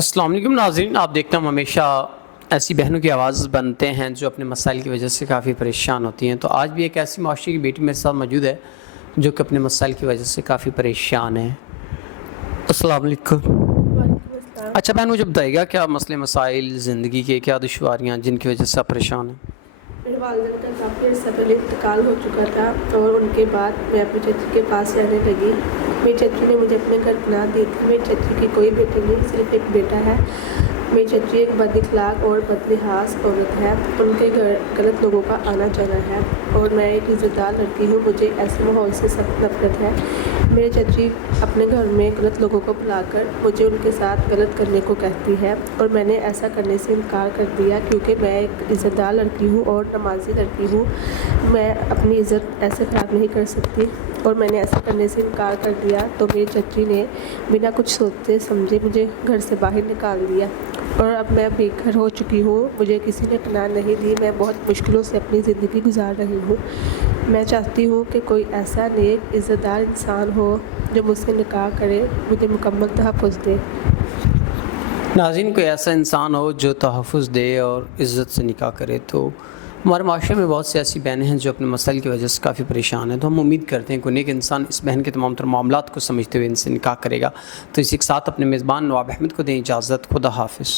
السلام علیکم ناظرین، آپ دیکھتے ہیں ہم ہمیشہ ایسی بہنوں کی آواز بنتے ہیں جو اپنے مسائل کی وجہ سے کافی پریشان ہوتی ہیں۔ تو آج بھی ایک ایسی معاشرے کی بیٹی میرے ساتھ موجود ہے جو کہ اپنے مسائل کی وجہ سے کافی پریشان ہے۔ السلام علیکم۔ وعلیکم السلام۔ اچھا بہن، مجھے بتائیے گا کیا مسئلے مسائل زندگی کے، کیا دشواریاں جن کی وجہ سے آپ پریشان ہیں؟ میرے والدین کا کافی عرصہ پہلے انتقال ہو چکا تھا اور ان کے بعد میں اپنی چچی کے پاس رہنے لگی۔ میری چچی نے مجھے اپنے گھر بنا دی تھی۔ میری چچی کی کوئی بیٹی نہیں، صرف ایک بیٹا ہے۔ میری چچی ایک بد اخلاق اور بد لحاظ عورت ہے۔ ان کے گھر غلط لوگوں کا آنا جانا ہے اور میں ایک عزت دار لڑکی ہوں، مجھے ایسے ماحول سے سخت نفرت ہے۔ میری چچی اپنے گھر میں غلط لوگوں کو بلا کر مجھے ان کے ساتھ غلط کرنے کو کہتی ہے اور میں نے ایسا کرنے سے انکار کر دیا کیونکہ میں ایک عزت دار لڑکی ہوں اور نمازی لڑکی ہوں۔ میں اپنی عزت ایسے خراب نہیں کر سکتی اور میں نے ایسا کرنے سے انکار کر دیا تو میری چچی نے بنا کچھ سوچے سمجھے مجھے گھر سے باہر نکال دیا اور اب میں بے گھر ہو چکی ہوں۔ مجھے کسی نے پناہ نہیں دی، میں بہت مشکلوں سے اپنی زندگی گزار رہی ہوں۔ میں چاہتی ہوں کہ کوئی ایسا نیک عزت دار انسان ہو جو مجھ سے نکاح کرے، مجھے مکمل تحفظ دے۔ ناظرین، کوئی ایسا انسان ہو جو تحفظ دے اور عزت سے نکاح کرے، تو ہمارے معاشرے میں بہت سی ایسی بہنیں ہیں جو اپنے مسائل کی وجہ سے کافی پریشان ہیں۔ تو ہم امید کرتے ہیں کہ نیک انسان اس بہن کے تمام تر معاملات کو سمجھتے ہوئے ان سے نکاح کرے گا۔ تو اسی کے ساتھ اپنے میزبان نواب احمد کو دیں اجازت۔ خدا حافظ۔